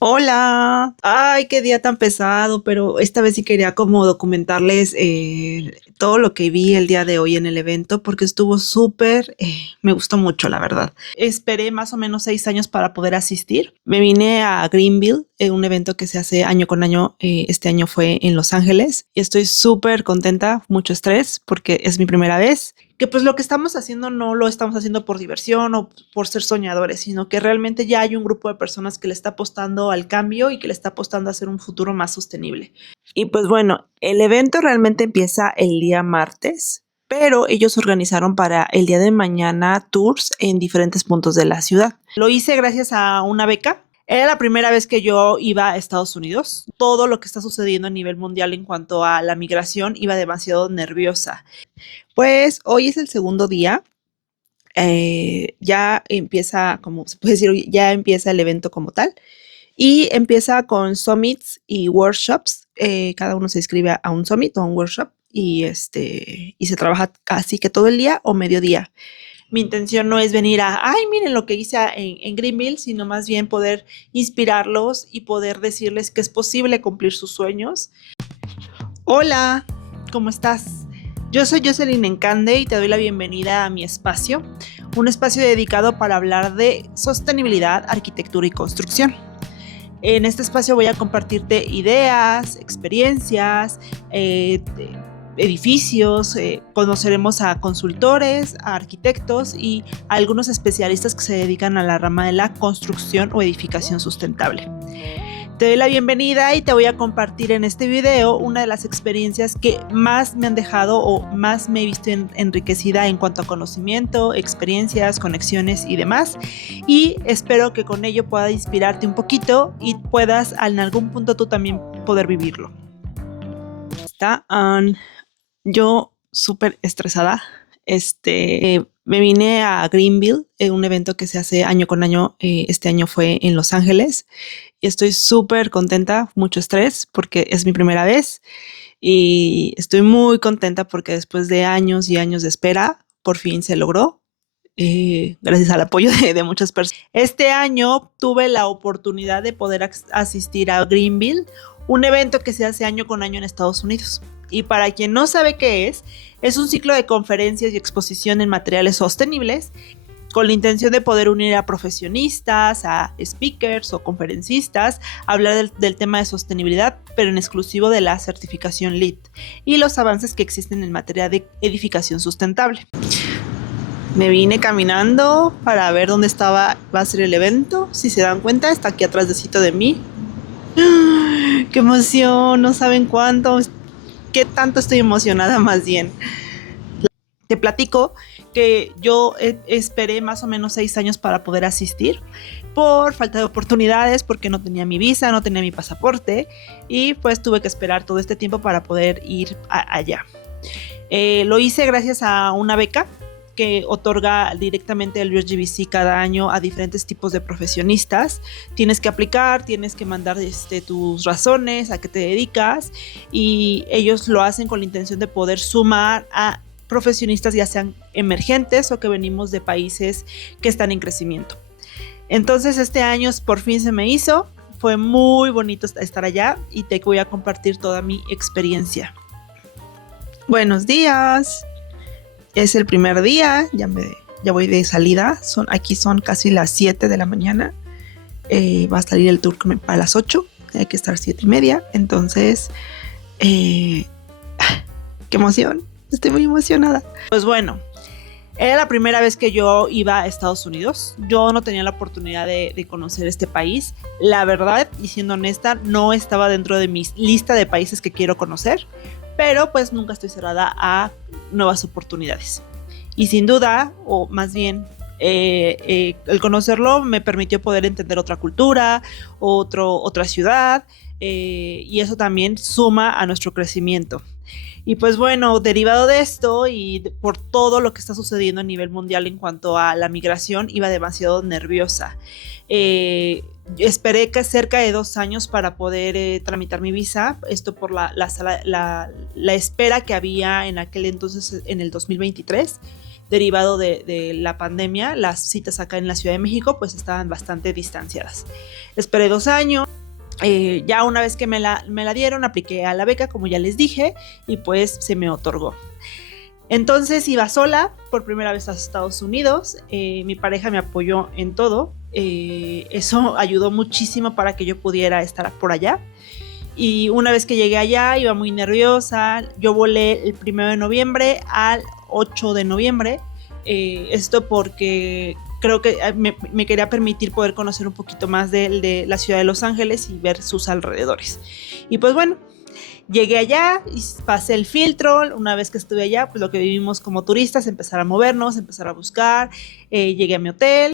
Hola, ay, qué día tan pesado, pero esta vez sí quería como documentarles todo lo que vi el día de hoy en el evento porque estuvo súper, me gustó mucho, la verdad. Esperé más o menos 6 años para poder asistir. Me vine a Greenville, un evento que se hace año con año. Este año fue en Los Ángeles y estoy súper contenta, mucho estrés porque es mi primera vez. Que pues lo que estamos haciendo no lo estamos haciendo por diversión o por ser soñadores, sino que realmente ya hay un grupo de personas que le está apostando al cambio y que le está apostando a hacer un futuro más sostenible. Y pues bueno, el evento realmente empieza el día martes, pero ellos organizaron para el día de mañana tours en diferentes puntos de la ciudad. Lo hice gracias a una beca. Era la primera vez que yo iba a Estados Unidos. Todo lo que está sucediendo a nivel mundial en cuanto a la migración iba demasiado nerviosa. Pues hoy es el segundo día. Ya empieza, como se puede decir, ya empieza el evento como tal. Y empieza con summits y workshops. Cada uno se inscribe a un summit o a un workshop y se trabaja casi que todo el día o mediodía. Mi intención no es venir ay, miren lo que hice en Greenville, sino más bien poder inspirarlos y poder decirles que es posible cumplir sus sueños. Hola, ¿cómo estás? Yo soy Jocelyn Encande y te doy la bienvenida a mi espacio, un espacio dedicado para hablar de sostenibilidad, arquitectura y construcción. En este espacio voy a compartirte ideas, experiencias, edificios, conoceremos a consultores, a arquitectos y a algunos especialistas que se dedican a la rama de la construcción o edificación sustentable. Te doy la bienvenida y te voy a compartir en este video una de las experiencias que más me han dejado o más me he visto enriquecida en cuanto a conocimiento, experiencias, conexiones y demás. Y espero que con ello pueda inspirarte un poquito y puedas en algún punto tú también poder vivirlo. Yo súper estresada. Me vine a Greenville, un evento que se hace año con año. Este año fue en Los Ángeles. Y estoy súper contenta, mucho estrés porque es mi primera vez y estoy muy contenta porque después de años y años de espera, por fin se logró, gracias al apoyo de muchas personas. Este año tuve la oportunidad de poder asistir a Greenville, un evento que se hace año con año en Estados Unidos. Y para quien no sabe qué es un ciclo de conferencias y exposición en materiales sostenibles con la intención de poder unir a profesionistas, a speakers o conferencistas, a hablar del tema de sostenibilidad, pero en exclusivo de la certificación LEED y los avances que existen en materia de edificación sustentable. Me vine caminando para ver dónde va a ser el evento. Si se dan cuenta, está aquí atrás de mí. ¡Qué emoción! No saben qué tanto estoy emocionada más bien. Te platico que yo esperé más o menos 6 años para poder asistir por falta de oportunidades, porque no tenía mi visa, no tenía mi pasaporte y pues tuve que esperar todo este tiempo para poder ir allá. Lo hice gracias a una beca que otorga directamente el USGBC cada año a diferentes tipos de profesionistas. Tienes que aplicar, tienes que mandar tus razones, a qué te dedicas y ellos lo hacen con la intención de poder sumar a profesionistas ya sean emergentes o que venimos de países que están en crecimiento. Entonces este año por fin se me hizo, fue muy bonito estar allá y te voy a compartir toda mi experiencia. Buenos días, es el primer día, ya voy de salida, aquí son casi las 7 de la mañana, va a salir el tour para las 8, hay que estar 7:30, entonces qué emoción. Estoy muy emocionada. Pues bueno, era la primera vez que yo iba a Estados Unidos. Yo no tenía la oportunidad de conocer este país. La verdad, y siendo honesta, no estaba dentro de mi lista de países que quiero conocer, pero pues nunca estoy cerrada a nuevas oportunidades. Y sin duda, o más bien, el conocerlo me permitió poder entender otra cultura, otra ciudad, y eso también suma a nuestro crecimiento. Y pues bueno, derivado de esto y por todo lo que está sucediendo a nivel mundial en cuanto a la migración, iba demasiado nerviosa. Esperé cerca de 2 años para poder tramitar mi visa, esto por la espera que había en aquel entonces, en el 2023, derivado de la pandemia. Las citas acá en la Ciudad de México pues estaban bastante distanciadas. Esperé 2 años. Ya una vez que me la dieron, apliqué a la beca, como ya les dije, y pues se me otorgó. Entonces iba sola por primera vez a Estados Unidos. Mi pareja me apoyó en todo. Eso ayudó muchísimo para que yo pudiera estar por allá. Y una vez que llegué allá, iba muy nerviosa. Yo volé el 1 de noviembre al 8 de noviembre. Esto porque creo que me quería permitir poder conocer un poquito más de la ciudad de Los Ángeles y ver sus alrededores. Y pues bueno, llegué allá y pasé el filtro. Una vez que estuve allá, pues lo que vivimos como turistas, empezar a movernos, empezar a buscar. Llegué a mi hotel.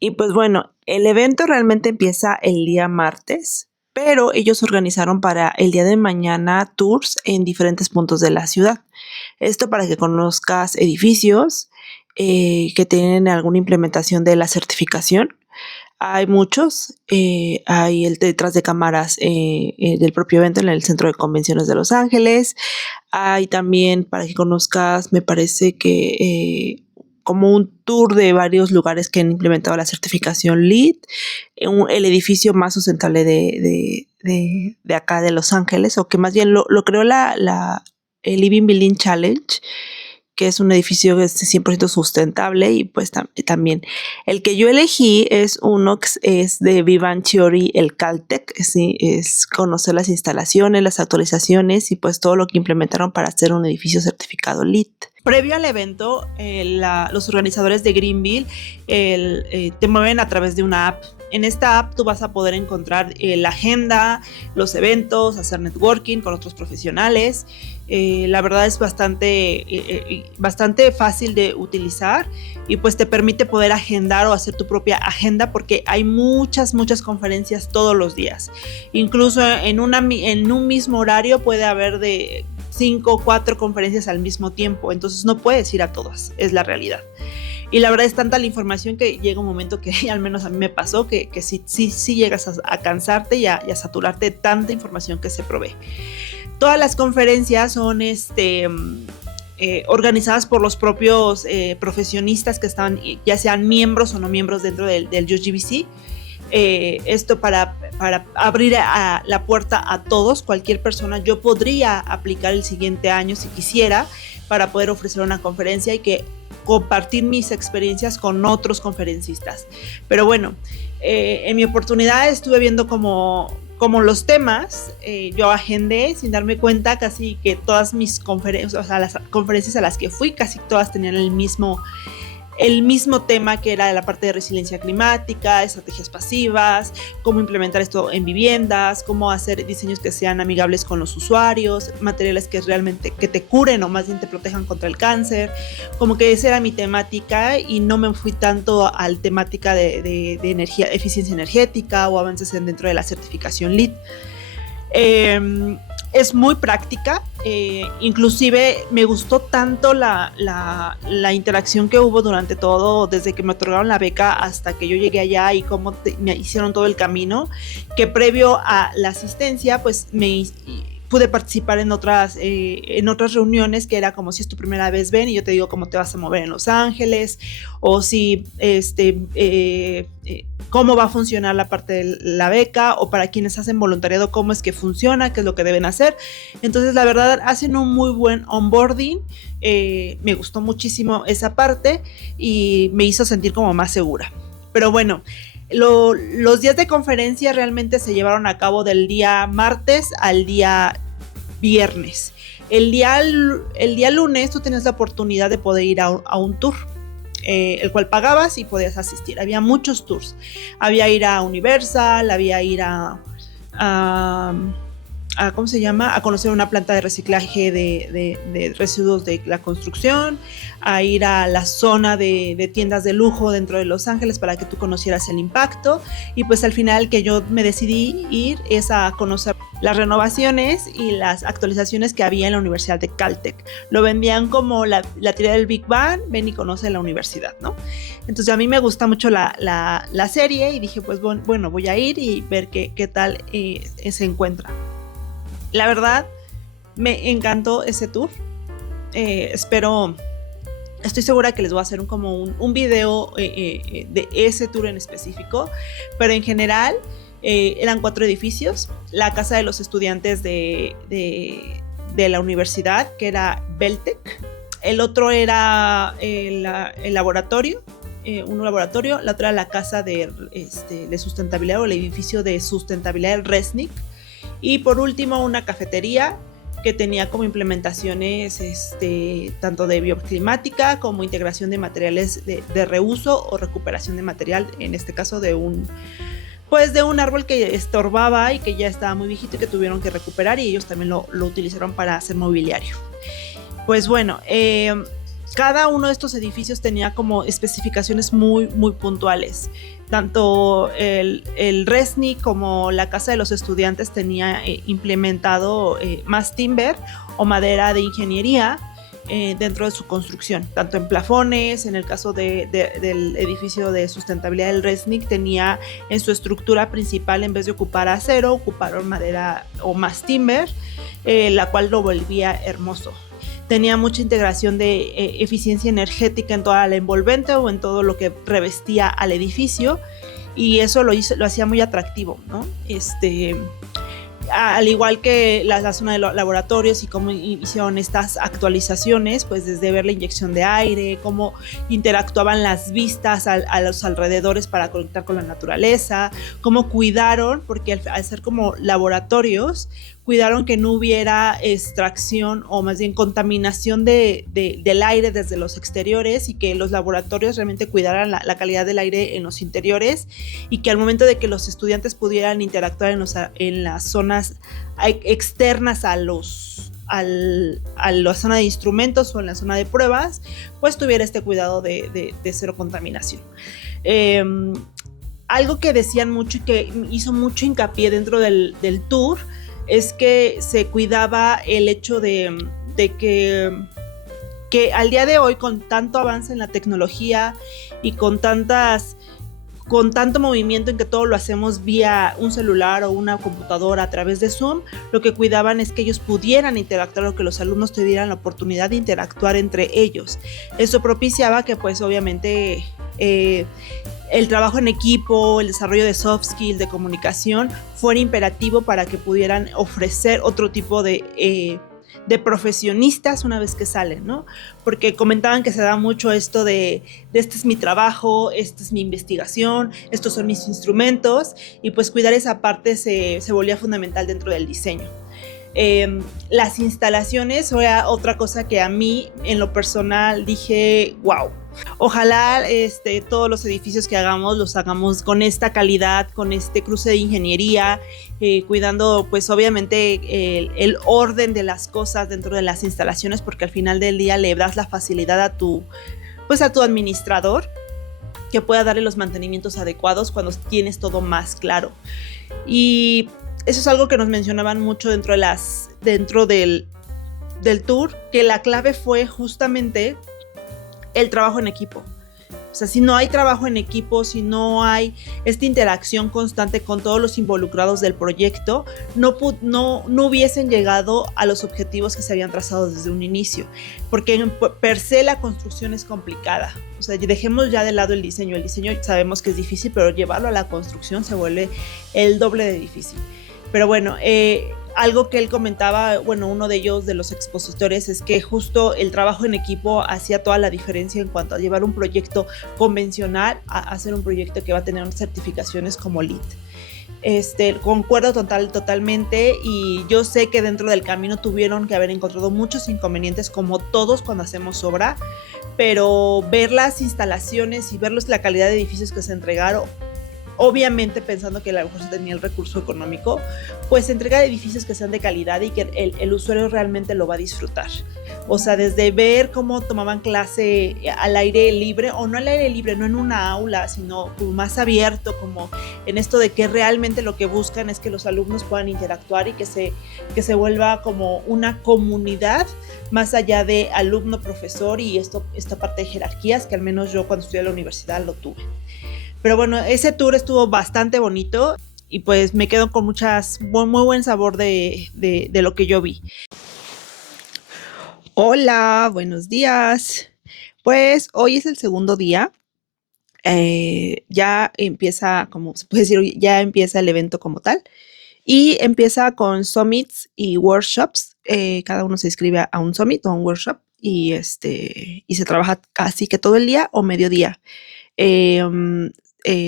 Y pues bueno, el evento realmente empieza el día martes, pero ellos organizaron para el día de mañana tours en diferentes puntos de la ciudad. Esto para que conozcas edificios que tienen alguna implementación de la certificación. Hay muchos, hay el detrás de cámaras del propio evento en el Centro de Convenciones de Los Ángeles. Hay también, para que conozcas, me parece que como un tour de varios lugares que han implementado la certificación LEED, el edificio más sustentable de acá de Los Ángeles, o que más bien lo creó el Living Building Challenge, que es un edificio que es 100% sustentable. Y pues también el que yo elegí es uno que es de Vivant Theory, el Caltech. Es conocer las instalaciones, las actualizaciones y pues todo lo que implementaron para hacer un edificio certificado LEED. Previo al evento, los organizadores de Greenville te mueven a través de una app. En esta app tú vas a poder encontrar la agenda, los eventos, hacer networking con otros profesionales. La verdad es bastante fácil de utilizar y pues te permite poder agendar o hacer tu propia agenda, porque hay muchas conferencias todos los días. Incluso en un mismo horario puede haber de 5 o 4 conferencias al mismo tiempo, entonces no puedes ir a todas, es la realidad. Y la verdad es tanta la información que llega un momento que al menos a mí me pasó que sí llegas a cansarte y a saturarte de tanta información que se provee. Todas las conferencias son organizadas por los propios profesionistas que están, ya sean miembros o no miembros dentro del UGBC. Esto para abrir la puerta a todos, cualquier persona. Yo podría aplicar el siguiente año si quisiera para poder ofrecer una conferencia y compartir mis experiencias con otros conferencistas. Pero bueno, en mi oportunidad estuve viendo como los temas, yo agendé sin darme cuenta casi que todas mis conferencias, o sea, las conferencias a las que fui, casi todas tenían el mismo tema, que era la parte de resiliencia climática, estrategias pasivas, cómo implementar esto en viviendas, cómo hacer diseños que sean amigables con los usuarios, materiales que realmente que te curen o más bien te protejan contra el cáncer. Como que esa era mi temática y no me fui tanto al temática de energía, eficiencia energética o avances dentro de la certificación LEED. Es muy práctica, inclusive me gustó tanto la interacción que hubo durante todo, desde que me otorgaron la beca hasta que yo llegué allá y cómo me hicieron todo el camino, que previo a la asistencia pues pude participar en otras reuniones, que era como si es tu primera vez, ven y yo te digo cómo te vas a mover en Los Ángeles, o si cómo va a funcionar la parte de la beca, o para quienes hacen voluntariado cómo es que funciona, qué es lo que deben hacer. Entonces la verdad hacen un muy buen onboarding. Me gustó muchísimo esa parte y me hizo sentir como más segura. Pero bueno, los días de conferencia realmente se llevaron a cabo del día martes al día viernes. El día lunes tú tenías la oportunidad de poder ir a un tour, el cual pagabas y podías asistir. Había muchos tours. Había ir a Universal, había ir a ¿cómo se llama? A conocer una planta de reciclaje de residuos de la construcción, a ir a la zona de tiendas de lujo dentro de Los Ángeles para que tú conocieras el impacto. Y pues al final que yo me decidí ir es a conocer las renovaciones y las actualizaciones que había en la Universidad de Caltech. Lo vendían como la teoría del Big Bang, ven y conoce la universidad, ¿no? Entonces a mí me gusta mucho la serie y dije, pues bueno, voy a ir y ver qué tal se encuentra. La verdad, me encantó ese tour. Estoy segura que les voy a hacer un video de ese tour en específico, pero en general Eran 4 edificios: la casa de los estudiantes de la universidad, que era Beltec. El otro era el laboratorio, un laboratorio. La otra era la casa de sustentabilidad, o el edificio de sustentabilidad del Resnick. Y por último, una cafetería que tenía como implementaciones tanto de bioclimática como integración de materiales de reuso o recuperación de material, en este caso de un árbol que estorbaba y que ya estaba muy viejito y que tuvieron que recuperar, y ellos también lo utilizaron para hacer mobiliario. Pues bueno, cada uno de estos edificios tenía como especificaciones muy, muy puntuales. Tanto el Resnick como la casa de los estudiantes tenía implementado más timber o madera de ingeniería dentro de su construcción, tanto en plafones. En el caso del edificio de sustentabilidad del Resnick, tenía en su estructura principal, en vez de ocupar acero, ocuparon madera o más timber, la cual lo volvía hermoso. Tenía mucha integración de eficiencia energética en toda la envolvente o en todo lo que revestía al edificio, y eso lo hacía muy atractivo, ¿no? Al igual que la zona de laboratorios y cómo hicieron estas actualizaciones, pues desde ver la inyección de aire, cómo interactuaban las vistas a los alrededores para conectar con la naturaleza, cómo cuidaron, porque al ser como laboratorios, cuidaron que no hubiera extracción, o más bien contaminación del aire desde los exteriores, y que los laboratorios realmente cuidaran la calidad del aire en los interiores, y que al momento de que los estudiantes pudieran interactuar en las zonas externas a la zona de instrumentos o en la zona de pruebas, pues tuviera este cuidado de cero contaminación. Algo que decían mucho y que hizo mucho hincapié dentro del tour es que se cuidaba el hecho de que al día de hoy, con tanto avance en la tecnología y con tanto movimiento en que todo lo hacemos vía un celular o una computadora a través de Zoom, lo que cuidaban es que ellos pudieran interactuar, o que los alumnos tuvieran la oportunidad de interactuar entre ellos. Eso propiciaba que, pues obviamente, el trabajo en equipo, el desarrollo de soft skills, de comunicación, fuera imperativo para que pudieran ofrecer otro tipo de profesionistas una vez que salen, ¿no? Porque comentaban que se da mucho esto de este es mi trabajo, esta es mi investigación, estos son mis instrumentos, y pues cuidar esa parte se volvía fundamental dentro del diseño. Las instalaciones era otra cosa que a mí, en lo personal, dije, wow. Ojalá todos los edificios que hagamos los hagamos con esta calidad, con este cruce de ingeniería, cuidando pues obviamente el orden de las cosas dentro de las instalaciones, porque al final del día le das la facilidad a tu administrador, que pueda darle los mantenimientos adecuados cuando tienes todo más claro. Y eso es algo que nos mencionaban mucho dentro del tour, que la clave fue justamente el trabajo en equipo. O sea, si no hay trabajo en equipo, si no hay esta interacción constante con todos los involucrados del proyecto, no hubiesen llegado a los objetivos que se habían trazado desde un inicio, porque per se la construcción es complicada. O sea, dejemos ya de lado el diseño. El diseño sabemos que es difícil, pero llevarlo a la construcción se vuelve el doble de difícil. Pero bueno, algo que él comentaba, uno de ellos, de los expositores, es que justo el trabajo en equipo hacía toda la diferencia en cuanto a llevar un proyecto convencional a hacer un proyecto que va a tener certificaciones como LEED. Concuerdo totalmente, y yo sé que dentro del camino tuvieron que haber encontrado muchos inconvenientes, como todos cuando hacemos obra, pero ver las instalaciones y ver la calidad de edificios que se entregaron, obviamente pensando que a lo mejor se tenía el recurso económico, pues entregar edificios que sean de calidad y que el usuario realmente lo va a disfrutar. O sea, desde ver cómo tomaban clase al aire libre, o no al aire libre, no en una aula, sino como más abierto, como en esto de que realmente lo que buscan es que los alumnos puedan interactuar y que se vuelva como una comunidad más allá de alumno-profesor, y esta parte de jerarquías que al menos yo cuando estudié en la universidad lo tuve. Pero bueno, ese tour estuvo bastante bonito, y pues me quedo con muy buen sabor de lo que yo vi. Hola, buenos días. Pues hoy es el segundo día. ya empieza, como se puede decir, ya empieza el evento como tal. Y empieza con summits y workshops. Cada uno se inscribe a un summit o a un workshop y se trabaja casi que todo el día o mediodía. Eh, mm,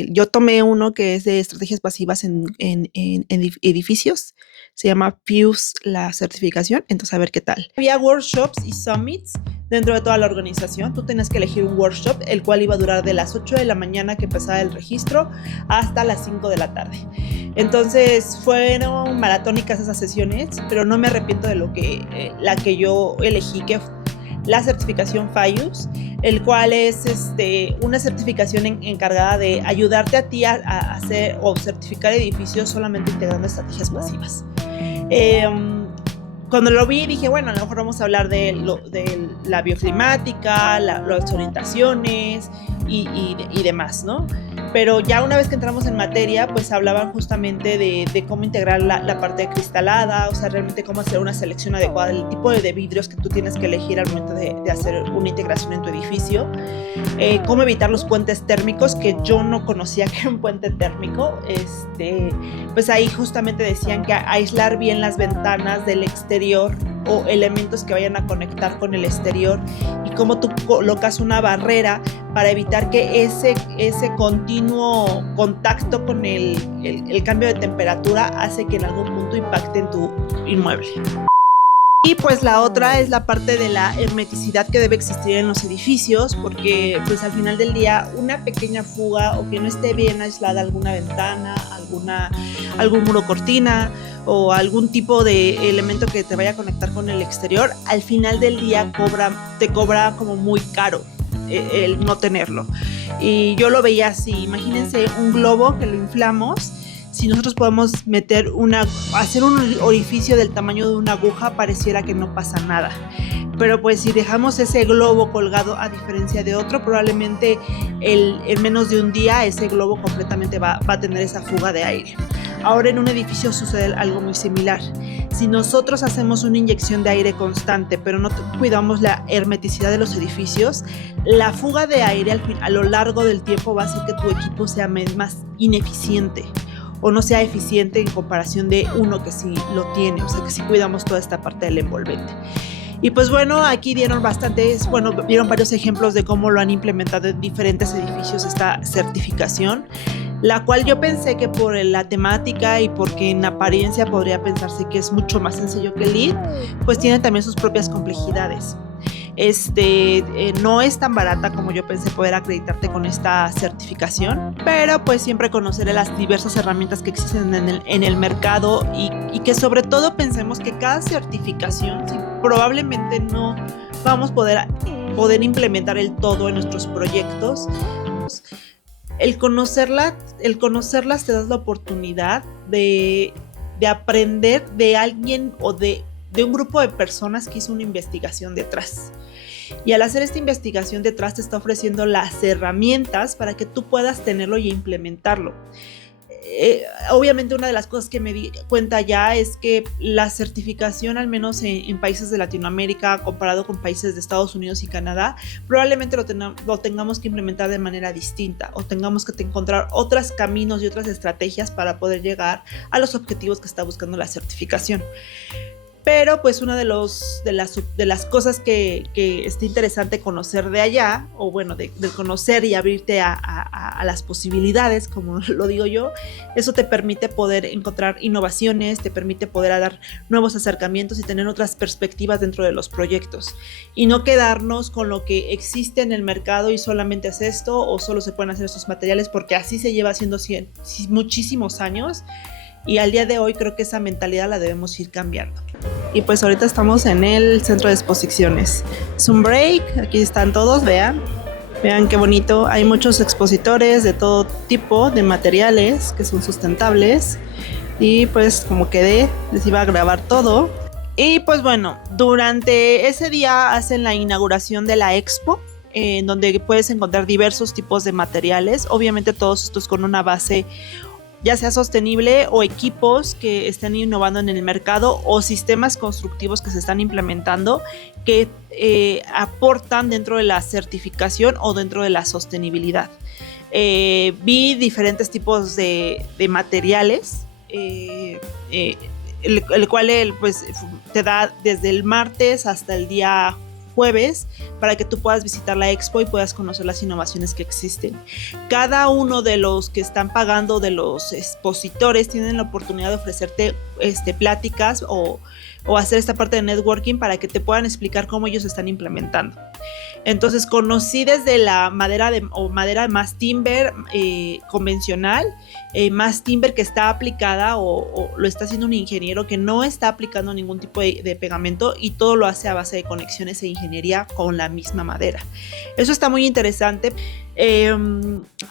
yo tomé uno que es de estrategias pasivas en edificios. Se llama Fuse la certificación. Entonces, a ver qué tal. Había workshops y summits dentro de toda la organización. Tú tenías que elegir un workshop, el cual iba a durar de las 8 de la mañana que empezaba el registro hasta las 5 de la tarde. Entonces fueron maratónicas esas sesiones, pero no me arrepiento de la que yo elegí, que la certificación FIUS, el cual es una certificación encargada de ayudarte a ti a hacer o certificar edificios solamente integrando estrategias pasivas. Cuando lo vi dije, bueno, a lo mejor vamos a hablar de la bioclimática, las orientaciones y demás, ¿no? Pero ya una vez que entramos en materia, pues hablaban justamente de cómo integrar la parte cristalada, o sea, realmente cómo hacer una selección adecuada del tipo de vidrios que tú tienes que elegir al momento de hacer una integración en tu edificio, cómo evitar los puentes térmicos, que yo no conocía que era un puente térmico, pues ahí justamente decían que aislar bien las ventanas del exterior o elementos que vayan a conectar con el exterior y cómo tú colocas una barrera para evitar que ese continuo contacto con el cambio de temperatura hace que en algún punto impacte en tu inmueble. Y pues la otra es la parte de la hermeticidad que debe existir en los edificios, porque pues al final del día una pequeña fuga o que no esté bien aislada alguna ventana, algún muro cortina o algún tipo de elemento que te vaya a conectar con el exterior, al final del día te cobra como muy caro el no tenerlo. Y yo lo veía así, imagínense un globo que lo inflamos. Si nosotros podemos hacer un orificio del tamaño de una aguja, pareciera que no pasa nada. Pero pues si dejamos ese globo colgado a diferencia de otro, probablemente en menos de un día ese globo completamente va a tener esa fuga de aire. Ahora en un edificio sucede algo muy similar. Si nosotros hacemos una inyección de aire constante, pero no cuidamos la hermeticidad de los edificios, la fuga de aire a lo largo del tiempo va a hacer que tu equipo sea más ineficiente o no sea eficiente en comparación de uno que sí lo tiene, o sea que sí cuidamos toda esta parte del envolvente. Y pues bueno, aquí vieron varios ejemplos de cómo lo han implementado en diferentes edificios esta certificación, la cual yo pensé que por la temática y porque en apariencia podría pensarse que es mucho más sencillo que el LEED, pues tiene también sus propias complejidades. No es tan barata como yo pensé poder acreditarte con esta certificación, pero pues siempre conoceré las diversas herramientas que existen en el mercado y que sobre todo pensemos que cada certificación probablemente no vamos a poder implementar el todo en nuestros proyectos. El conocerlas te das la oportunidad de aprender de alguien o de un grupo de personas que hizo una investigación detrás. Y al hacer esta investigación detrás te está ofreciendo las herramientas para que tú puedas tenerlo y implementarlo. Obviamente una de las cosas que me di cuenta ya es que la certificación, al menos en países de Latinoamérica comparado con países de Estados Unidos y Canadá, probablemente lo tengamos que implementar de manera distinta o tengamos que encontrar otros caminos y otras estrategias para poder llegar a los objetivos que está buscando la certificación. Pero pues una de las cosas que está interesante conocer de allá, o bueno, de conocer y abrirte a las posibilidades, como lo digo yo, eso te permite poder encontrar innovaciones, te permite poder dar nuevos acercamientos y tener otras perspectivas dentro de los proyectos. Y no quedarnos con lo que existe en el mercado y solamente es esto, o solo se pueden hacer estos materiales, porque así se lleva haciendo muchísimos años. Y al día de hoy creo que esa mentalidad la debemos ir cambiando. Y pues ahorita estamos en el centro de exposiciones. Es un break, aquí están todos, vean qué bonito. Hay muchos expositores de todo tipo de materiales que son sustentables. Y pues como quedé, les iba a grabar todo. Y pues bueno, durante ese día hacen la inauguración de la expo, en donde puedes encontrar diversos tipos de materiales. Obviamente todos estos con una base ya sea sostenible o equipos que estén innovando en el mercado o sistemas constructivos que se están implementando que aportan dentro de la certificación o dentro de la sostenibilidad. Vi diferentes tipos de materiales, el cual pues, te da desde el martes hasta el día jueves para que tú puedas visitar la expo y puedas conocer las innovaciones que existen. Cada uno de los que están pagando, de los expositores, tienen la oportunidad de ofrecerte pláticas o hacer esta parte de networking para que te puedan explicar cómo ellos están implementando. Entonces conocí desde la madera madera mass timber convencional, mass timber que está aplicada o lo está haciendo un ingeniero que no está aplicando ningún tipo de pegamento, y todo lo hace a base de conexiones e ingeniería con la misma madera. Eso está muy interesante.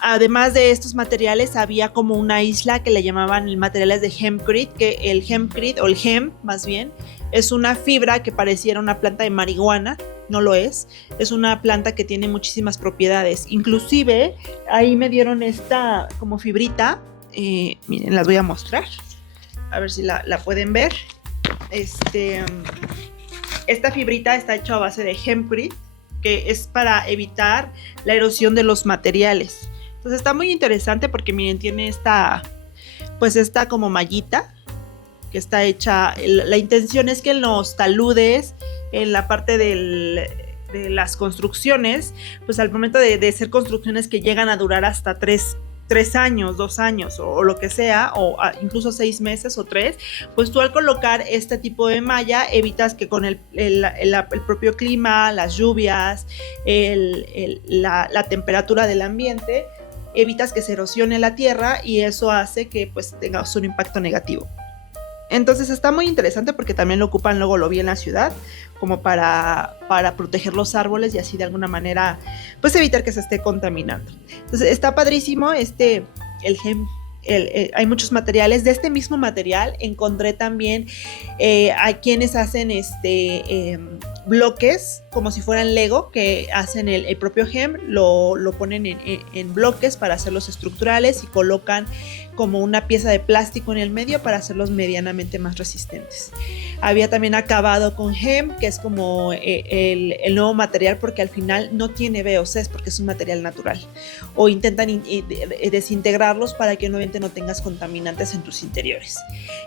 Además de estos materiales, había como una isla que le llamaban materiales de hempcrete, que el hempcrete, o el hemp más bien, es una fibra que pareciera una planta de marihuana. No lo es una planta que tiene muchísimas propiedades. Inclusive ahí me dieron esta como fibrita, miren, las voy a mostrar, a ver si la pueden ver. Esta fibrita está hecha a base de hempcrete, que es para evitar la erosión de los materiales. Entonces está muy interesante porque miren, tiene esta como mallita que está hecha. La intención es que en los taludes, en la parte de las construcciones, pues al momento de ser construcciones que llegan a durar hasta 3 años, 2 años o lo que sea, o incluso 6 meses o 3, pues tú al colocar este tipo de malla evitas que con el propio clima, las lluvias, la temperatura del ambiente, evitas que se erosione la tierra, y eso hace que pues tengas un impacto negativo. Entonces está muy interesante porque también lo ocupan, luego lo vi en la ciudad, como para proteger los árboles y así de alguna manera pues evitar que se esté contaminando. Entonces está padrísimo hay muchos materiales. De este mismo material encontré también hay quienes hacen bloques como si fueran Lego, que hacen el propio hemp, lo ponen en bloques para hacerlos estructurales y colocan como una pieza de plástico en el medio para hacerlos medianamente más resistentes. Había también acabado con hemp, que es como el nuevo material, porque al final no tiene VOCs porque es un material natural, o intentan desintegrarlos para que obviamente no tengas contaminantes en tus interiores.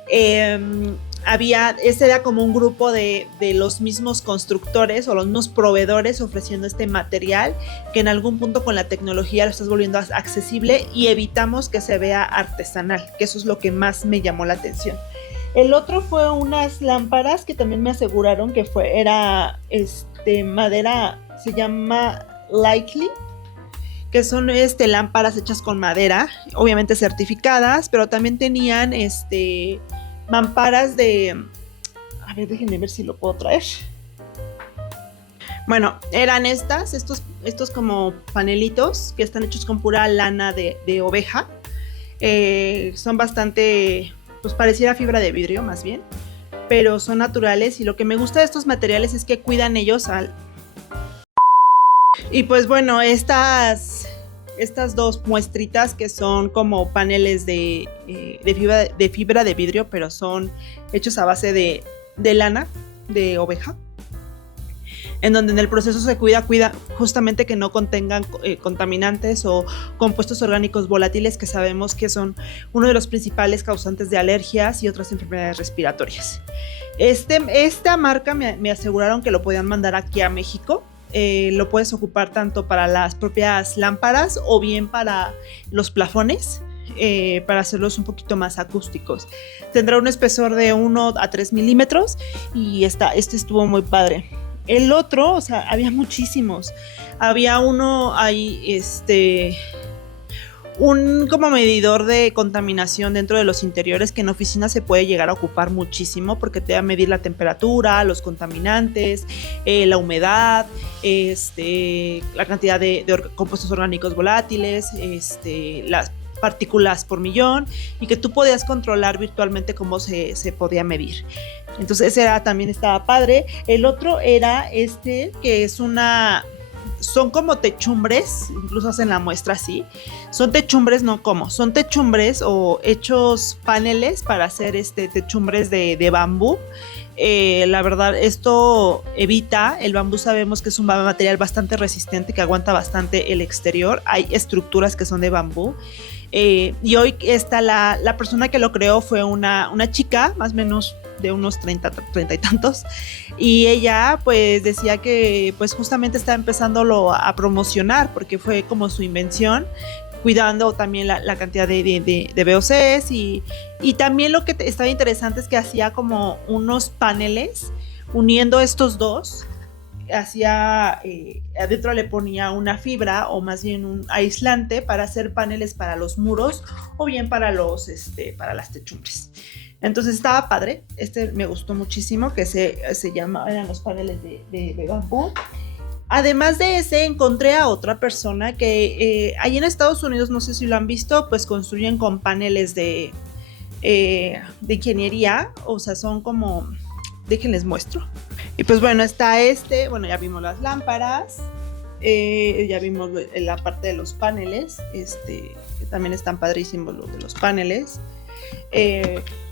Este era como un grupo de los mismos constructores o los mismos proveedores ofreciendo este material, que en algún punto con la tecnología lo estás volviendo accesible y evitamos que se vea artesanal, que eso es lo que más me llamó la atención. El otro fue unas lámparas que también me aseguraron que era madera, se llama Likely, que son lámparas hechas con madera, obviamente certificadas, pero también tenían mamparas de... A ver, déjenme ver si lo puedo traer. Bueno, eran estos como panelitos que están hechos con pura lana de oveja. Son bastante, pues pareciera fibra de vidrio más bien, pero son naturales, y lo que me gusta de estos materiales es que cuidan ellos Y pues bueno, estas dos muestritas que son como paneles de fibra de vidrio, pero son hechos a base de lana de oveja, en donde en el proceso se cuida justamente que no contengan contaminantes o compuestos orgánicos volátiles, que sabemos que son uno de los principales causantes de alergias y otras enfermedades respiratorias. Esta marca me aseguraron que lo podían mandar aquí a México. Lo puedes ocupar tanto para las propias lámparas o bien para los plafones, para hacerlos un poquito más acústicos. Tendrá un espesor de 1 a 3 milímetros y estuvo muy padre. El otro, o sea, había muchísimos. Había uno ahí, un como medidor de contaminación dentro de los interiores, que en oficina se puede llegar a ocupar muchísimo porque te va a medir la temperatura, los contaminantes, la humedad, la cantidad de compuestos orgánicos volátiles, las partículas por millón, y que tú podías controlar virtualmente cómo se podía medir. Entonces también estaba padre. El otro era que es son como techumbres, incluso hacen la muestra así. Son techumbres, no como, son techumbres o hechos paneles para hacer techumbres de bambú. La verdad, esto evita, el bambú sabemos que es un material bastante resistente, que aguanta bastante el exterior. Hay estructuras que son de bambú. Y hoy está la persona que lo creó fue una chica, más o menos de unos 30 y tantos, y ella pues decía que pues justamente estaba empezándolo a promocionar porque fue como su invención, cuidando también la cantidad de VOCs y también lo que estaba interesante es que hacía como unos paneles uniendo estos dos, hacía adentro le ponía una fibra o más bien un aislante para hacer paneles para los muros o bien para para las techumbres. Entonces estaba padre, me gustó muchísimo, que se llama, eran los paneles de bambú. Además de ese, encontré a otra persona que ahí en Estados Unidos, no sé si lo han visto, pues construyen con paneles de ingeniería, o sea, son como, déjenles muestro. Y pues bueno, está bueno, ya vimos las lámparas, ya vimos la parte de los paneles, que también están padrísimos los de los paneles.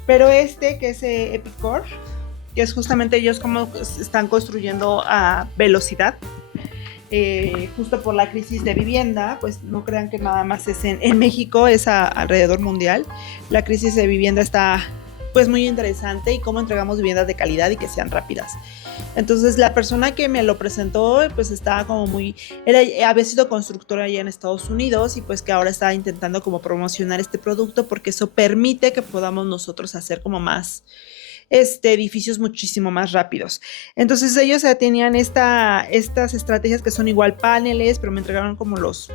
Pero que es Epicor, que es justamente ellos como están construyendo a velocidad, justo por la crisis de vivienda, pues no crean que nada más es en México, es alrededor mundial. La crisis de vivienda está pues muy interesante y cómo entregamos viviendas de calidad y que sean rápidas. Entonces la persona que me lo presentó pues estaba como había sido constructora allá en Estados Unidos y pues que ahora está intentando como promocionar este producto porque eso permite que podamos nosotros hacer como más edificios muchísimo más rápidos. Entonces ellos ya tenían estas estrategias que son igual paneles, pero me entregaron como los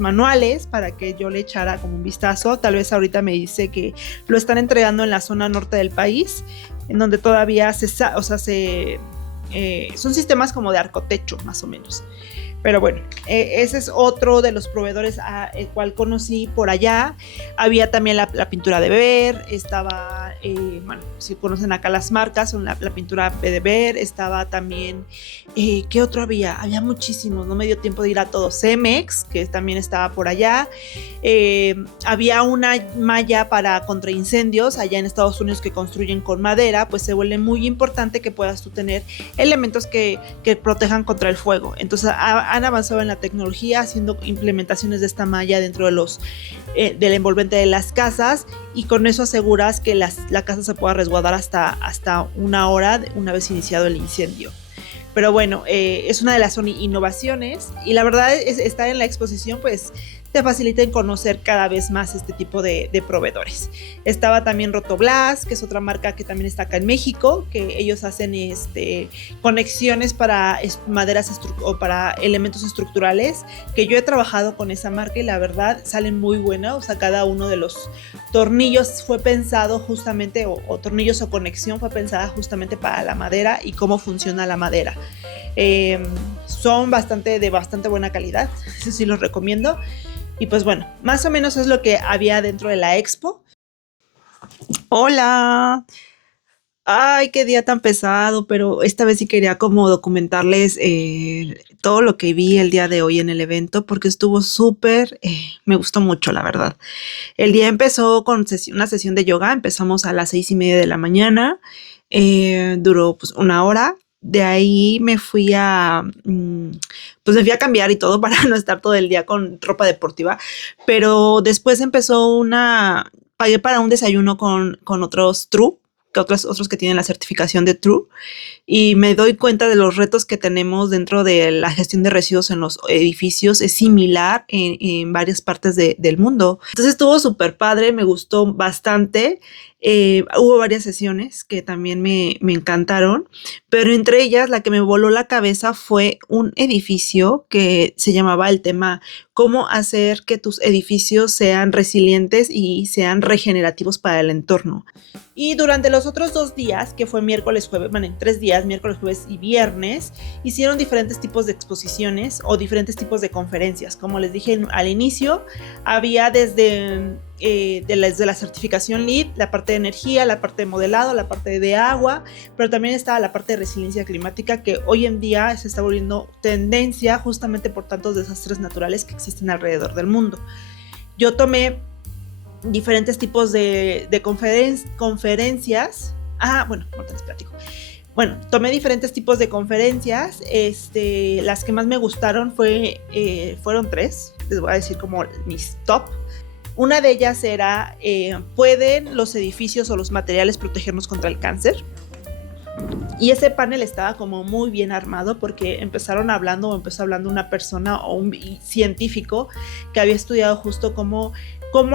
manuales para que yo le echara como un vistazo. Tal vez ahorita me dice que lo están entregando en la zona norte del país, en donde todavía son sistemas como de arcotecho, más o menos. Pero bueno, ese es otro de los proveedores el cual conocí por allá. Había también la pintura de Behr, estaba, bueno, si conocen acá las marcas, son la pintura de Behr, estaba también, ¿qué otro había? Había muchísimos, no me dio tiempo de ir a todos. Cemex, que también estaba por allá. Había una malla contra incendios allá en Estados Unidos que construyen con madera, pues se vuelve muy importante que puedas tú tener elementos que protejan contra el fuego. Entonces han avanzado en la tecnología haciendo implementaciones de esta malla dentro de del envolvente de las casas, y con eso aseguras que la casa se pueda resguardar hasta una hora una vez iniciado el incendio. Pero bueno, es una de las innovaciones, y la verdad es estar en la exposición pues te facilita en conocer cada vez más este tipo de proveedores. Estaba también Rotoblas, que es otra marca que también está acá en México, que ellos hacen conexiones para maderas o para elementos estructurales, que yo he trabajado con esa marca y la verdad salen muy buenos. O sea, cada uno de los tornillos fue pensado justamente, o tornillos o conexión fue pensada justamente para la madera y cómo funciona la madera. Son de bastante buena calidad, eso sí los recomiendo. Y pues bueno, más o menos es lo que había dentro de la expo. Hola. Ay, qué día tan pesado, pero esta vez sí quería como documentarles todo lo que vi el día de hoy en el evento, porque estuvo súper, me gustó mucho, la verdad. El día empezó con una sesión de yoga, empezamos a las 6:30 de la mañana, duró pues una hora. De ahí me fui pues me fui a cambiar y todo para no estar todo el día con ropa deportiva, pero después pagué para un desayuno con otros True, que otros que tienen la certificación de True, y me doy cuenta de los retos que tenemos dentro de la gestión de residuos en los edificios. Es similar en varias partes del mundo. Entonces estuvo súper padre, me gustó bastante. Hubo varias sesiones que también me encantaron, pero entre ellas la que me voló la cabeza fue un edificio que se llamaba el tema cómo hacer que tus edificios sean resilientes y sean regenerativos para el entorno. Y durante los otros 2 días, que fue miércoles, jueves, bueno, en 3 días, miércoles, jueves y viernes, hicieron diferentes tipos de exposiciones o diferentes tipos de conferencias. Como les dije al inicio, había desde de la certificación LEED, la parte de energía, la parte de modelado, la parte de agua, pero también estaba la parte de resiliencia climática, que hoy en día se está volviendo tendencia justamente por tantos desastres naturales que existen alrededor del mundo. Yo tomé diferentes tipos de conferencias. Bueno, ahorita les platico. Bueno, tomé diferentes tipos de conferencias. Las que más me gustaron fueron 3. Les voy a decir como mis top. Una de ellas era, ¿pueden los edificios o los materiales protegernos contra el cáncer? Y ese panel estaba como muy bien armado porque empezó hablando una persona o un científico que había estudiado justo cómo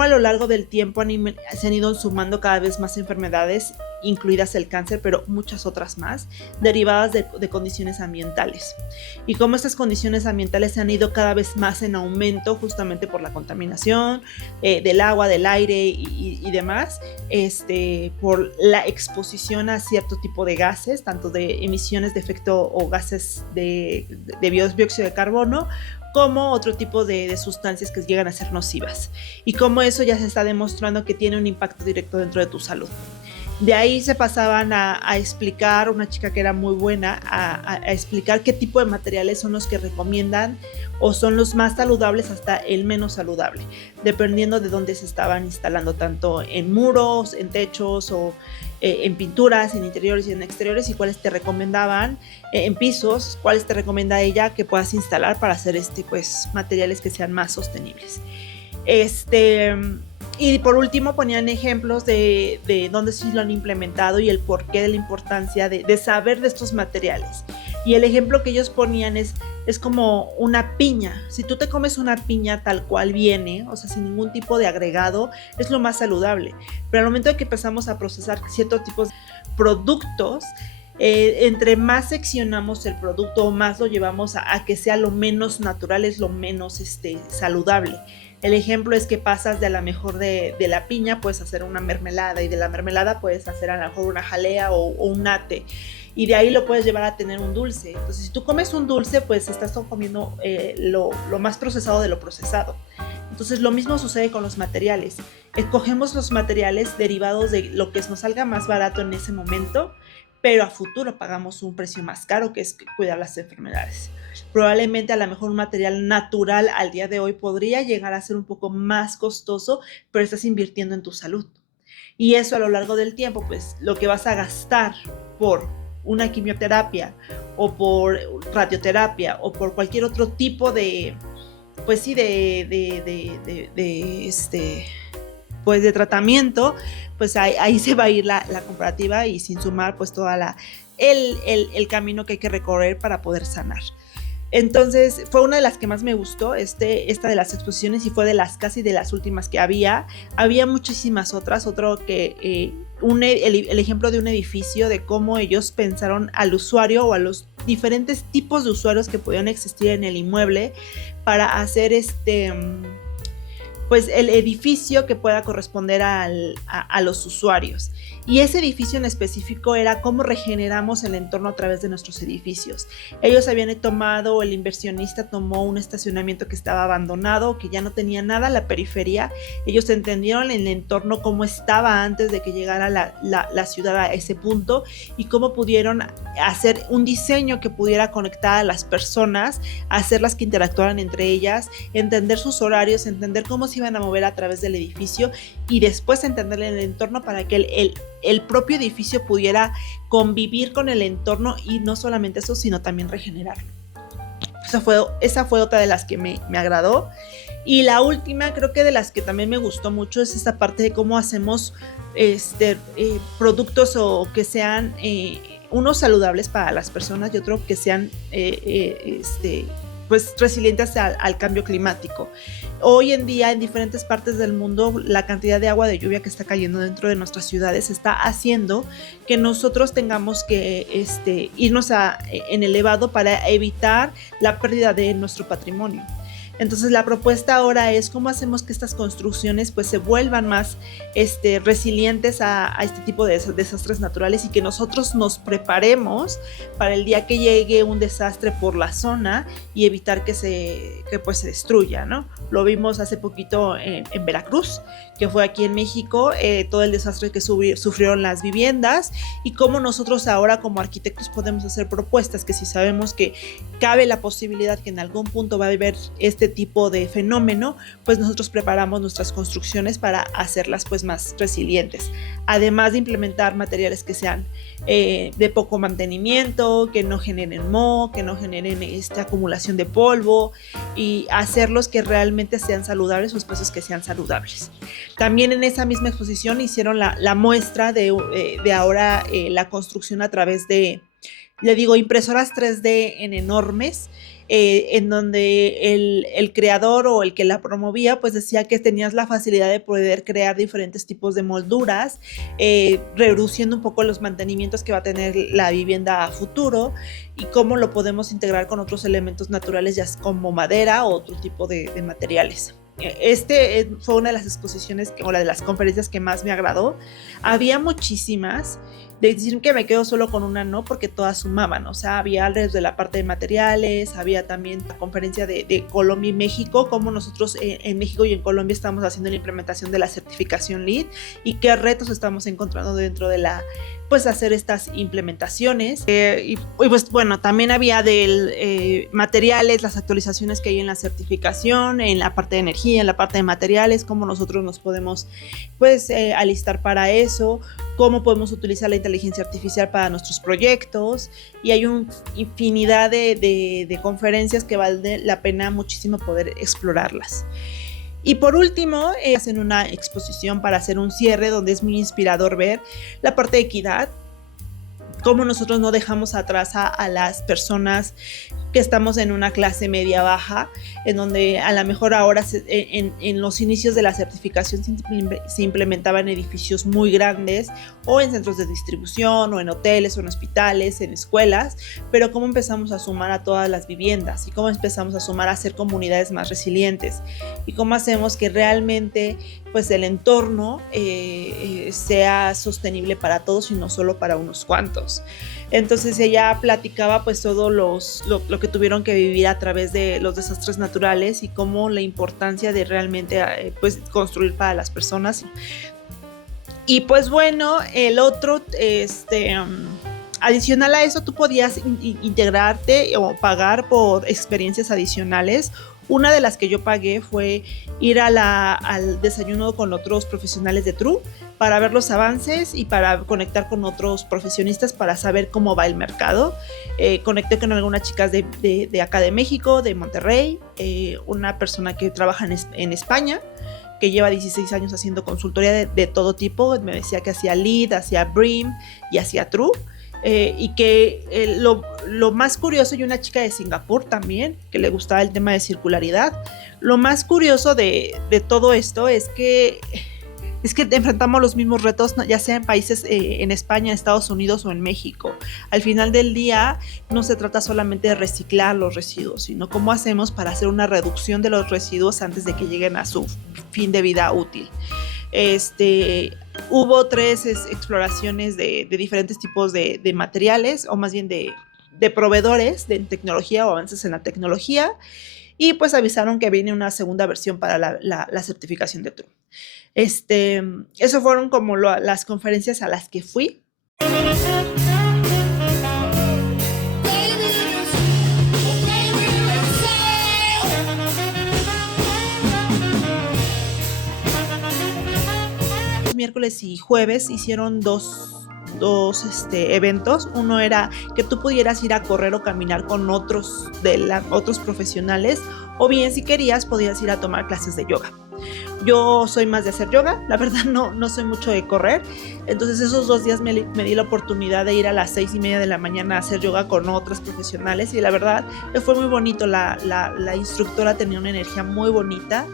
a lo largo del tiempo se han ido sumando cada vez más enfermedades, incluidas el cáncer, pero muchas otras más, derivadas de condiciones ambientales. Y cómo estas condiciones ambientales se han ido cada vez más en aumento justamente por la contaminación del agua, del aire y demás, por la exposición a cierto tipo de gases, tanto de emisiones de efecto o gases de dióxido de carbono, como otro tipo de sustancias que llegan a ser nocivas. Y cómo eso ya se está demostrando que tiene un impacto directo dentro de tu salud. De ahí se pasaban a explicar, una chica que era muy buena, a explicar qué tipo de materiales son los que recomiendan o son los más saludables hasta el menos saludable, dependiendo de dónde se estaban instalando, tanto en muros, en techos o en pinturas, en interiores y en exteriores, y cuáles te recomendaban en pisos, cuáles te recomienda ella que puedas instalar para hacer materiales que sean más sostenibles. Y por último ponían ejemplos de dónde sí lo han implementado y el porqué de la importancia de saber de estos materiales. Y el ejemplo que ellos ponían es como una piña. Si tú te comes una piña tal cual viene, o sea, sin ningún tipo de agregado, es lo más saludable. Pero al momento de que empezamos a procesar ciertos tipos de productos, entre más seccionamos el producto, más lo llevamos a que sea lo menos natural, es lo menos saludable. El ejemplo es que pasas de a lo mejor de la piña puedes hacer una mermelada, y de la mermelada puedes hacer a lo mejor una jalea o un ate, y de ahí lo puedes llevar a tener un dulce. Entonces, si tú comes un dulce, pues estás comiendo lo más procesado de lo procesado. Entonces, lo mismo sucede con los materiales. Escogemos los materiales derivados de lo que nos salga más barato en ese momento, pero a futuro pagamos un precio más caro, que es cuidar las enfermedades. Probablemente a lo mejor un material natural al día de hoy podría llegar a ser un poco más costoso, pero estás invirtiendo en tu salud. Y eso a lo largo del tiempo, pues lo que vas a gastar por una quimioterapia o por radioterapia o por cualquier otro tipo de tratamiento, pues ahí se va a ir la comparativa, y sin sumar pues toda el camino que hay que recorrer para poder sanar. Entonces fue una de las que más me gustó, esta de las exposiciones, y fue de las casi de las últimas que había muchísimas otras. El ejemplo de un edificio, de cómo ellos pensaron al usuario o a los diferentes tipos de usuarios que podían existir en el inmueble para hacer pues el edificio que pueda corresponder a los usuarios. Y ese edificio en específico era cómo regeneramos el entorno a través de nuestros edificios. Ellos el inversionista tomó un estacionamiento que estaba abandonado, que ya no tenía nada a la periferia. Ellos entendieron el entorno cómo estaba antes de que llegara la ciudad a ese punto, y cómo pudieron hacer un diseño que pudiera conectar a las personas, hacerlas que interactuaran entre ellas, entender sus horarios, entender cómo se iban a mover a través del edificio, y después entender el entorno para que el propio edificio pudiera convivir con el entorno, y no solamente eso, sino también regenerarlo. Esa fue otra de las que me agradó. Y la última, creo que de las que también me gustó mucho, es esta parte de cómo hacemos productos o que sean unos saludables para las personas y otro que sean pues resilientes al cambio climático. Hoy en día en diferentes partes del mundo la cantidad de agua de lluvia que está cayendo dentro de nuestras ciudades está haciendo que nosotros tengamos que irnos en elevado para evitar la pérdida de nuestro patrimonio. Entonces la propuesta ahora es cómo hacemos que estas construcciones pues se vuelvan más resilientes a este tipo de desastres naturales y que nosotros nos preparemos para el día que llegue un desastre por la zona y evitar que se destruya, ¿no? Lo vimos hace poquito en Veracruz, que fue aquí en México, todo el desastre que sufrieron las viviendas y cómo nosotros ahora como arquitectos podemos hacer propuestas que si sabemos que cabe la posibilidad que en algún punto va a haber este tipo de fenómeno, pues nosotros preparamos nuestras construcciones para hacerlas pues más resilientes, además de implementar materiales que sean de poco mantenimiento, que no generen moho, que no generen esta acumulación de polvo y hacerlos que realmente sean saludables o espacios que sean saludables. También en esa misma exposición hicieron la muestra de ahora la construcción a través de, le digo, impresoras 3D en enormes, en donde el creador o el que la promovía pues decía que tenías la facilidad de poder crear diferentes tipos de molduras, reduciendo un poco los mantenimientos que va a tener la vivienda a futuro y cómo lo podemos integrar con otros elementos naturales ya como madera o otro tipo de materiales. Fue una de las exposiciones o la de las conferencias que más me agradó. Había muchísimas, de decir que me quedo solo con una no, porque todas sumaban, o sea, había desde la parte de materiales, había también la conferencia de Colombia y México, cómo nosotros en México y en Colombia estamos haciendo la implementación de la certificación LEED y qué retos estamos encontrando dentro de pues hacer estas implementaciones y pues bueno, también había materiales, las actualizaciones que hay en la certificación, en la parte de energía, en la parte de materiales, cómo nosotros nos podemos pues alistar para eso, cómo podemos utilizar la inteligencia artificial para nuestros proyectos y hay una infinidad de conferencias que vale la pena muchísimo poder explorarlas. Y por último, hacen una exposición para hacer un cierre donde es muy inspirador ver la parte de equidad, cómo nosotros no dejamos atrás a las personas que estamos en una clase media baja, en donde a lo mejor ahora en los inicios de la certificación se implementaban edificios muy grandes o en centros de distribución o en hoteles o en hospitales, en escuelas, pero cómo empezamos a sumar a todas las viviendas y cómo empezamos a sumar a hacer comunidades más resilientes y cómo hacemos que realmente pues el entorno sea sostenible para todos y no solo para unos cuantos. Entonces ella platicaba pues todo lo que tuvieron que vivir a través de los desastres naturales y cómo la importancia de realmente pues construir para las personas. Y pues bueno, el otro, adicional a eso, tú podías integrarte o pagar por experiencias adicionales. Una de las que yo pagué fue ir al desayuno con otros profesionales de True para ver los avances y para conectar con otros profesionistas para saber cómo va el mercado. Conecté con algunas chicas de acá de México, de Monterrey, una persona que trabaja en España, que lleva 16 años haciendo consultoría de todo tipo. Me decía que hacía LEED, hacía BREEAM y hacía True. Y que lo más curioso, y una chica de Singapur también, que le gustaba el tema de circularidad, lo más curioso de todo esto es que enfrentamos los mismos retos, ya sea en países, en España, en Estados Unidos o en México. Al final del día no se trata solamente de reciclar los residuos, sino cómo hacemos para hacer una reducción de los residuos antes de que lleguen a su fin de vida útil. Hubo 3 exploraciones de diferentes tipos de materiales, o más bien de proveedores de tecnología o avances en la tecnología, y pues avisaron que viene una segunda versión para la certificación de True. Eso fueron como las conferencias a las que fui. Miércoles y jueves hicieron dos eventos. Uno era que tú pudieras ir a correr o caminar con otros profesionales, o bien si querías podías ir a tomar clases de yoga. Yo soy más de hacer yoga, la verdad no soy mucho de correr, entonces esos 2 días me di la oportunidad de ir a las 6:30 de la mañana a hacer yoga con otras profesionales y la verdad fue muy bonito, la instructora tenía una energía muy bonita,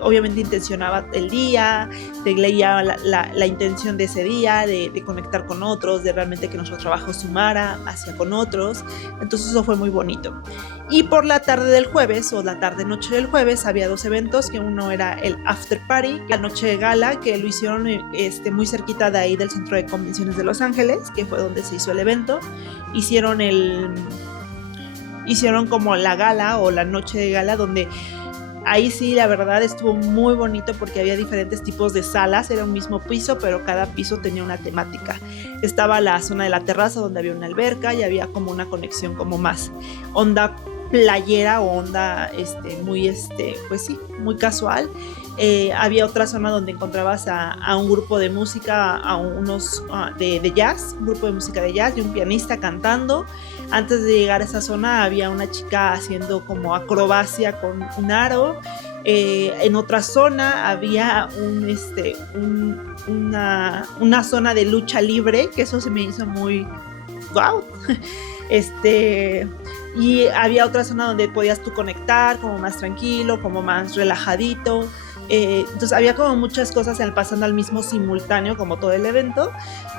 obviamente intencionaba el día, te leía la intención de ese día, de conectar con otros, de realmente que nuestro trabajo sumara hacia con otros, entonces eso fue muy bonito. Y por la tarde del jueves o la tarde noche del jueves había 2 eventos, que uno era el after party, la noche de gala, que lo hicieron muy cerquita de ahí del Centro de Convenciones de Los Ángeles, que fue donde se hizo el evento. Hicieron como la gala o la noche de gala, donde ahí sí, la verdad estuvo muy bonito porque había diferentes tipos de salas, era un mismo piso, pero cada piso tenía una temática. Estaba la zona de la terraza donde había una alberca y había como una conexión como más onda playera o onda muy pues sí, muy casual. Había otra zona donde encontrabas a un grupo de música, a unos de jazz, un grupo de música de jazz y un pianista cantando. Antes de llegar a esa zona había una chica haciendo como acrobacia con un aro. En otra zona había una zona de lucha libre, que eso se me hizo muy wow. Y había otra zona donde podías tú conectar como más tranquilo, como más relajadito. Entonces había como muchas cosas pasando al mismo simultáneo como todo el evento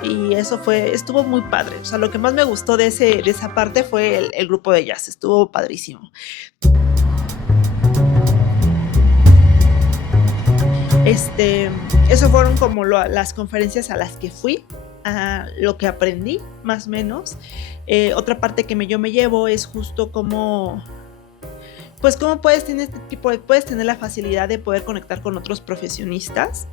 y eso estuvo muy padre. O sea, lo que más me gustó de esa parte fue el grupo de jazz, estuvo padrísimo. Eso fueron como las conferencias a las que fui, a lo que aprendí más o menos. Otra parte que yo me llevo es justo cómo puedes tener puedes tener la facilidad de poder conectar con otros profesionistas.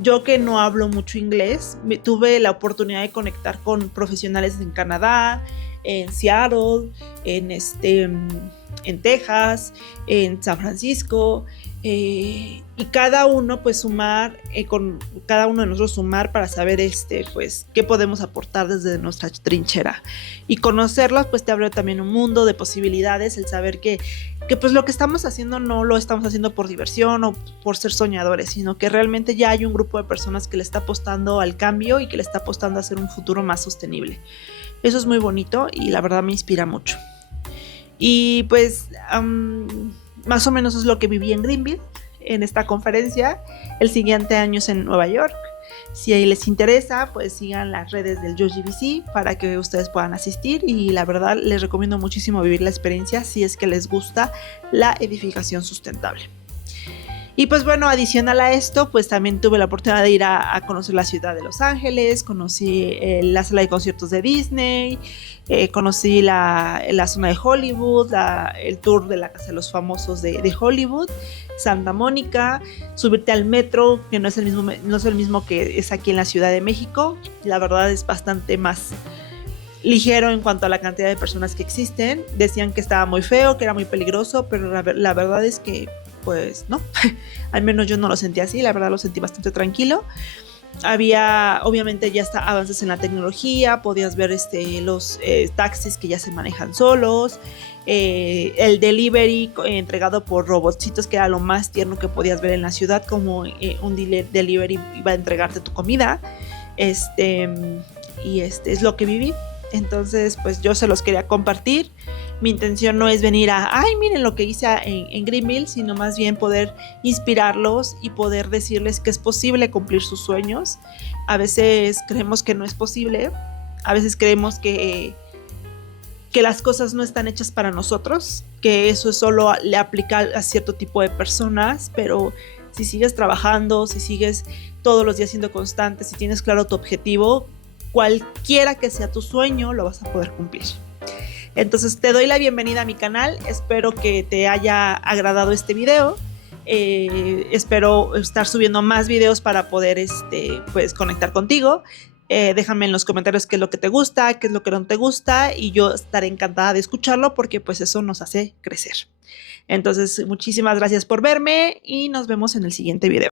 Yo que no hablo mucho inglés, tuve la oportunidad de conectar con profesionales en Canadá, en Seattle, en Texas, en San Francisco, y cada uno pues sumar, con cada uno de nosotros sumar para saber pues qué podemos aportar desde nuestra trinchera y conocerlos pues te abre también un mundo de posibilidades, el saber que pues lo que estamos haciendo no lo estamos haciendo por diversión o por ser soñadores, sino que realmente ya hay un grupo de personas que le está apostando al cambio y que le está apostando a hacer un futuro más sostenible. Eso es muy bonito y la verdad me inspira mucho. Y pues más o menos es lo que viví en Greenville en esta conferencia. El siguiente año es en Nueva York. Si ahí les interesa, pues sigan las redes del UGBC para que ustedes puedan asistir y la verdad les recomiendo muchísimo vivir la experiencia si es que les gusta la edificación sustentable. Y pues bueno, adicional a esto, pues también tuve la oportunidad de ir a conocer la ciudad de Los Ángeles, conocí la sala de conciertos de Disney, conocí la zona de Hollywood, el tour de la Casa de los Famosos de Hollywood, Santa Mónica, subirte al metro, que no es el mismo que es aquí en la Ciudad de México. La verdad es bastante más ligero en cuanto a la cantidad de personas que existen. Decían que estaba muy feo, que era muy peligroso, pero la verdad es que pues no, al menos yo no lo sentí así, la verdad lo sentí bastante tranquilo. Había, obviamente ya está avances en la tecnología, podías ver los taxis que ya se manejan solos, el delivery entregado por robotcitos, que era lo más tierno que podías ver en la ciudad, como un delivery iba a entregarte tu comida, y es lo que viví. Entonces pues yo se los quería compartir. Mi intención no es venir ay, miren lo que hice en Greenville, sino más bien poder inspirarlos y poder decirles que es posible cumplir sus sueños. A veces creemos que no es posible, a veces creemos que las cosas no están hechas para nosotros, que eso solo le aplica a cierto tipo de personas, pero si sigues trabajando, si sigues todos los días siendo constante, si tienes claro tu objetivo, cualquiera que sea tu sueño, lo vas a poder cumplir. Entonces te doy la bienvenida a mi canal, espero que te haya agradado este video, espero estar subiendo más videos para poder pues conectar contigo. Déjame en los comentarios qué es lo que te gusta, qué es lo que no te gusta y yo estaré encantada de escucharlo porque pues eso nos hace crecer. Entonces muchísimas gracias por verme y nos vemos en el siguiente video.